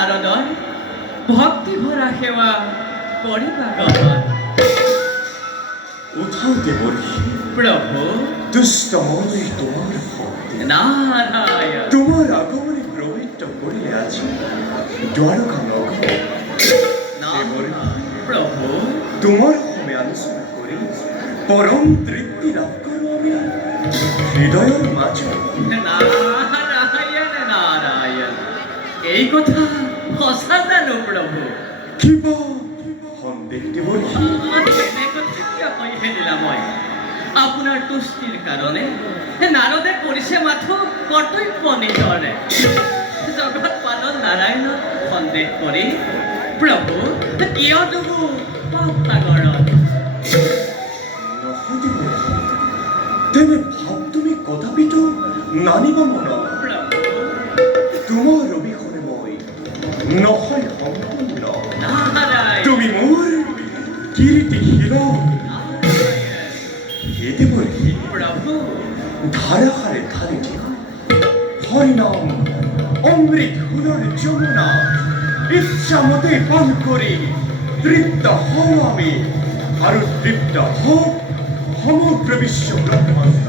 নারদৰ ভক্তি ভৰা সেৱা কৰিবা গগন। উঠাও দেবর্ষী, প্ৰভু দুষ্টময় তোমার ভক্তি, নারায়ণ তোমার আগমনে প্রবৃত্ত করিলে আছি দ্বারকা নগর। নারায়ণ প্ৰভু তোমার হোমে আলোচনা করি পরম তৃপ্তি লাভ করো আমি হৃদয়ের মাঝে। নারায়ণ নারায়ণ এই কথা সঁচা জানো প্ৰভু? কিবা সন্দেহ দেবর্ষী? আপোনাৰ তুষ্টিৰ কাৰণে নাৰদে কৰিছে মাথো কৰ্তব্য নিজৰে। জগত পালন নাৰায়ণক সন্দেহ কৰি প্ৰভু কিয় ডুবো পাপ সাগৰত? নহয় দেবর্ষী, তেনে ভাব তুমি কদাপিতো নানিবা মন। প্ৰভু তোমার অবিহনে মই নহয় সম্পূর্ণ। নাৰায়ণ তুমি মোর কীর্তিশীল হে দেবর্ষী, প্ৰভু ধারাহারে ধারে ঠিক হরিনাম অমৃত হুলর যমুনা ইচ্ছা মতে পান করি তৃপ্ত হও আমি আর তৃপ্ত হোক সমগ্র বিশ্ব ব্রহ্মাণ্ড।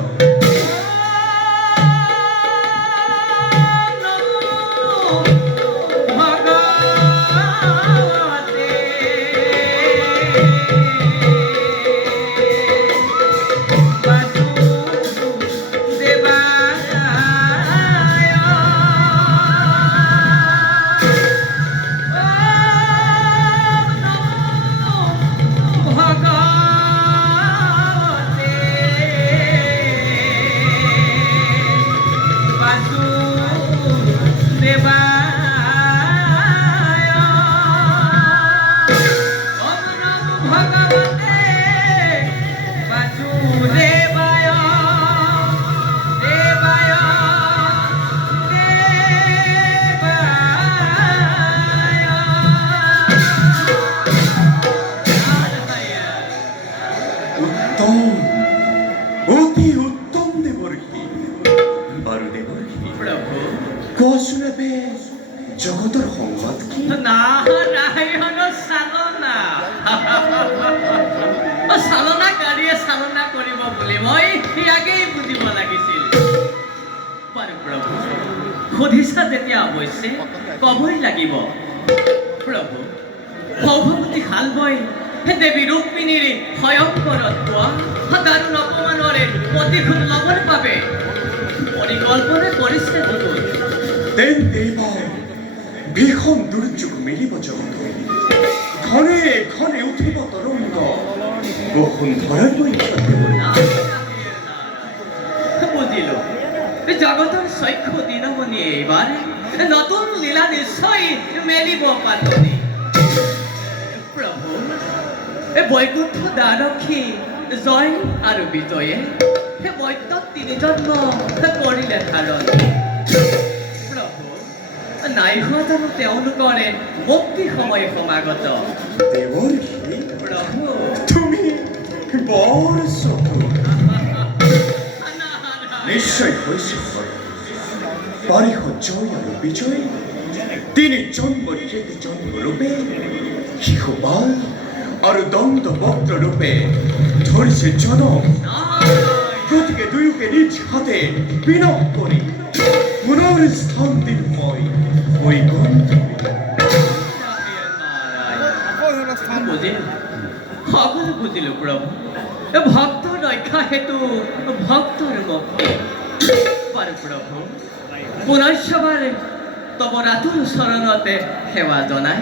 উত্তম, অতি উত্তম দেবর্ষী। বাৰু দেবর্ষী, প্ৰভু কোৱা শুনাবে জগতৰ সংবাদ কি? নারায়ণ চালনা চালনাকাৰীয়ে চালনা কৰিব বুলি মই ইয়াকেই বুজিব লাগিছিল। বাৰু প্ৰভু সুধিছা যেতিয়া অৱশ্যে ক'বই লাগিব। প্ৰভু সৌভৱতী হাল বৈ দেৱী ৰুক্মিণীৰ ভয়ংকৰত্ব দাৰুণ অপমানৰে প্ৰতিশোধ ল'বৰ বাবে পৰিকল্পনা কৰিছে দেখোন। তেন্তে এইবাৰ ভীষণ দুৰ্যোগ মিলিব জগত। ঘনে ঘনে উঠিব তৰংগ বসুন্ধৰাৰ বৈঠক। বুজিলো জগতৰ চক্ষু দিনমণি এইবাৰ নতুন লীলা নিশ্চয় মেলিব পাতনি। প্ৰভু বৈকুণ্ঠ দ্বাৰক্ষী জয় আৰু বিজয়ে বৈদ্যত তিনি জন্ম কৰিলে ধাৰণ। প্ৰভু নাই হোৱা জানো তেওঁলোকৰে মুক্তি সময় সমাগত? দেৱৰ্ষী, প্ৰভু তুমি বৰ চতুৰ। নিশ্চয় হৈছে পাৰিহ জয় আৰু বিজয় তিনি জন্ম সেই জন্মৰূপে শিশুপাল আৰু দন্ত বক্ৰ ৰূপে ধৰিছে জনম। গতিকে দুয়োকে নিজ হাতে বিনয় কৰি পুনৰ স্থান দিম মই বৈকুণ্ঠ। সকলো বুজিলো প্ৰভু। ভক্ত ৰক্ষা হেতু ভক্তৰ মুক্তি। বাৰু প্ৰভু পুনশ্চবাৰে তব ৰাতুল চৰণতে সেৱা জনাই